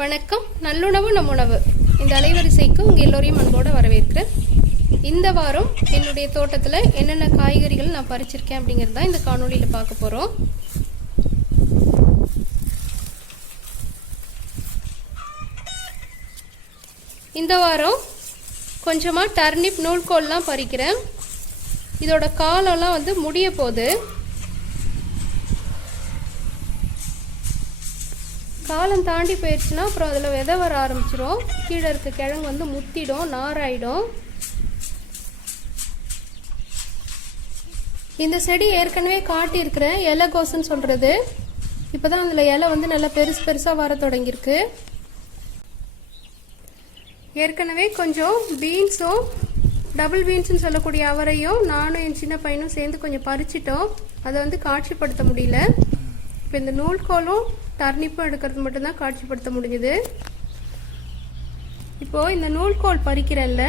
வணக்கம். நல்லுணவு நம் உணவு இந்த அலைவரிசைக்கு உங்கள் எல்லோரையும் அன்போடு வரவேற்கிறேன். இந்த வாரம் என்னுடைய தோட்டத்தில் என்னென்ன காய்கறிகள் நான் பறிச்சிருக்கேன் அப்படிங்கிறது தான் இந்த காணொலியில் பார்க்க போகிறோம். இந்த வாரம் கொஞ்சமாக டர்னிப் நூல்கோல்லாம் பறிக்கிறேன். இதோட காலெல்லாம் வந்து முடிய போகுது. காலம் தாண்டி போயிடுச்சுன்னா அப்புறம் அதில் விதை வர ஆரம்பிச்சிடும். கீழே இருக்க கிழங்கு வந்து முத்திடும், நாராயிடும். இந்த செடி ஏற்கனவே காட்டியிருக்கிறேன், இலைகோசுன்னு சொல்கிறது. இப்போ தான் அதில் இலை வந்து நல்லா பெருசு பெருசாக வர தொடங்கியிருக்கு. ஏற்கனவே கொஞ்சம் பீன்ஸும் டபுள் பீன்ஸ்னு சொல்லக்கூடிய அவரையும் நானும் என் சின்ன பையனும் சேர்ந்து கொஞ்சம் பறிச்சிட்டோம். அதை வந்து காட்சிப்படுத்த முடியல. இப்போ இந்த நூல்கோலும் டர்னிப்பும் எடுக்கிறது மட்டும்தான் காட்சிப்படுத்த முடிஞ்சுது. இப்போது இந்த நூல்கோல் பறிக்கிறல்ல,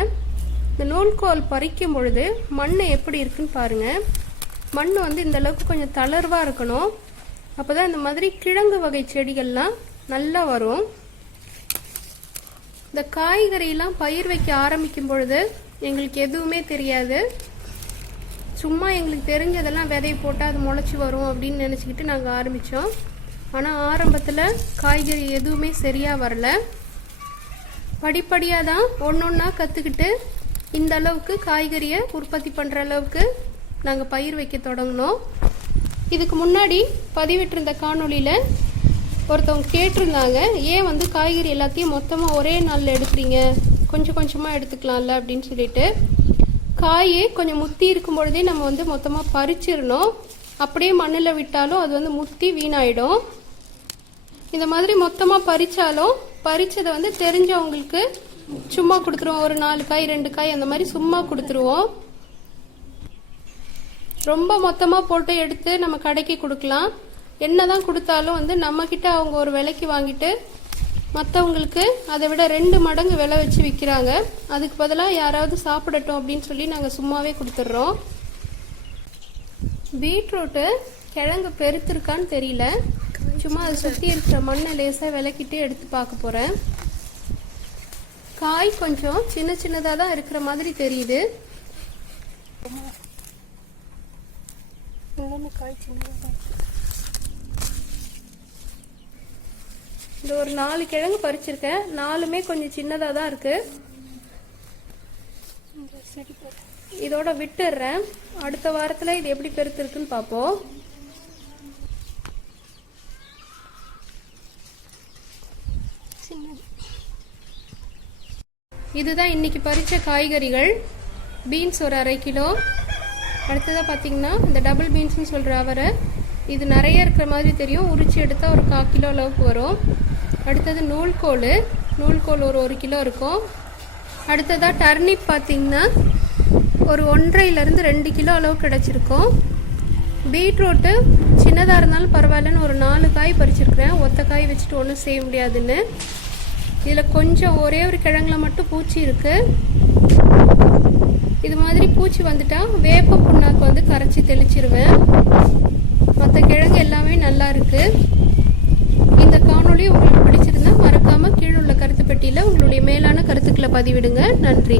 இந்த நூல்கோல் பறிக்கும் பொழுது மண் எப்படி இருக்குன்னு பாருங்கள். மண் வந்து இந்த அளவுக்கு கொஞ்சம் தளர்வாக இருக்கணும். அப்போ தான் இந்த மாதிரி கிழங்கு வகை செடிகள்லாம் நல்லா வரும். இந்த காய்கறியெல்லாம் பயிர் வைக்க ஆரம்பிக்கும் பொழுது எங்களுக்கு எதுவுமே தெரியாது. சும்மா எங்களுக்கு தெரிஞ்சதெல்லாம் விதை போட்டால் அது முளைச்சி வரும் அப்படின்னு நினச்சிக்கிட்டு நாங்கள் ஆரம்பித்தோம். ஆனால் ஆரம்பத்தில் காய்கறி எதுவுமே சரியாக வரல. படிப்படியாக தான் ஒன்றா கற்றுக்கிட்டு இந்த அளவுக்கு காய்கறியை உற்பத்தி பண்ணுற அளவுக்கு நாங்கள் பயிர் வைக்க தொடங்கினோம். இதுக்கு முன்னாடி பதிவிட்டிருந்த காணொலியில் ஒருத்தவங்க கேட்டிருந்தாங்க, ஏன் வந்து காய்கறி எல்லாத்தையும் மொத்தமாக ஒரே நாளில் எடுக்கிறீங்க, கொஞ்சம் கொஞ்சமாக எடுத்துக்கலாம்ல அப்படின்னு சொல்லிட்டு. காயே கொஞ்சம் முத்தி இருக்கும் பொழுதே நம்ம வந்து மொத்தமாக பறிச்சிடணும். அப்படியே மண்ணில் விட்டாலும் அது வந்து முத்தி வீணாயிடும். இந்த மாதிரி மொத்தமாக பறித்தாலும் பறித்ததை வந்து தெரிஞ்சவங்களுக்கு சும்மா கொடுத்துருவோம். ஒரு 4 காய் 2 காய் அந்த மாதிரி சும்மா கொடுத்துருவோம். ரொம்ப மொத்தமாக போட்டு எடுத்து நம்ம கடைக்கு கொடுக்கலாம். என்ன தான் கொடுத்தாலும் வந்து நம்மக்கிட்ட அவங்க ஒரு விலைக்கு வாங்கிட்டு மற்றவங்களுக்கு அதை விட 2 மடங்கு விலை வச்சு விற்கிறாங்க. அதுக்கு பதிலாக யாராவது சாப்பிடட்டும் அப்படின்னு சொல்லி நாங்கள் சும்மாவே கொடுத்துட்றோம். பீட்ரூட்டு கிழங்கு பெருத்திருக்கான்னு தெரியல. சும்மா அதை சுற்றி இருக்கிற மண்ணை லேசாக விளக்கிட்டு எடுத்து பார்க்க போகிறேன். காய் கொஞ்சம் சின்ன சின்னதாக தான் இருக்கிற மாதிரி தெரியுது. இந்த ஒரு 4 கிழங்கு பறிச்சிருக்கேன். 4மே கொஞ்சம் சின்னதாக தான் இருக்கு. இதோட விட்டுடுறேன். அடுத்த வாரத்தில் இது எப்படி பெருத்திருக்குன்னு பார்ப்போம். இதுதான் இன்னைக்கு பறிச்ச காய்கறிகள். பீன்ஸ் ஒரு 1/2 கிலோ. அடுத்ததாக பார்த்தீங்கன்னா இந்த டபுள் பீன்ஸ்னு சொல்கிற அவரை, இது நிறைய இருக்கிற மாதிரி தெரியும். உரிச்சு எடுத்தால் ஒரு 1/4 கிலோ அளவுக்கு வரும். அடுத்தது நூல்கோல் ஒரு 1 கிலோ இருக்கும். அடுத்ததாக டர்னிப் பார்த்தீங்கன்னா ஒரு 1.5லேருந்து 2 கிலோ அளவு கிடச்சிருக்கும். பீட்ரூட்டு சின்னதாக இருந்தாலும் பரவாயில்லன்னு ஒரு 4 காய் பறிச்சிருக்கிறேன். ஒத்த காய் வச்சுட்டு ஒன்றும் செய்ய முடியாதுன்னு. இதில் கொஞ்சம் ஒரே ஒரு கிழங்குல மட்டும் பூச்சி இருக்குது. இது மாதிரி பூச்சி வந்துட்டா வேப்ப புண்ணாக்கு வந்து கரைச்சி தெளிச்சிருவேன். மற்ற கிழங்கு எல்லாமே நல்லா இருக்குது. இந்த காணொளி உங்களுக்கு பிடிச்சிருந்தா மறக்காமல் கீழே உள்ள கருத்து பெட்டியில் உங்களுடைய மேலான கருத்துக்களை பதிவிடுங்க. நன்றி.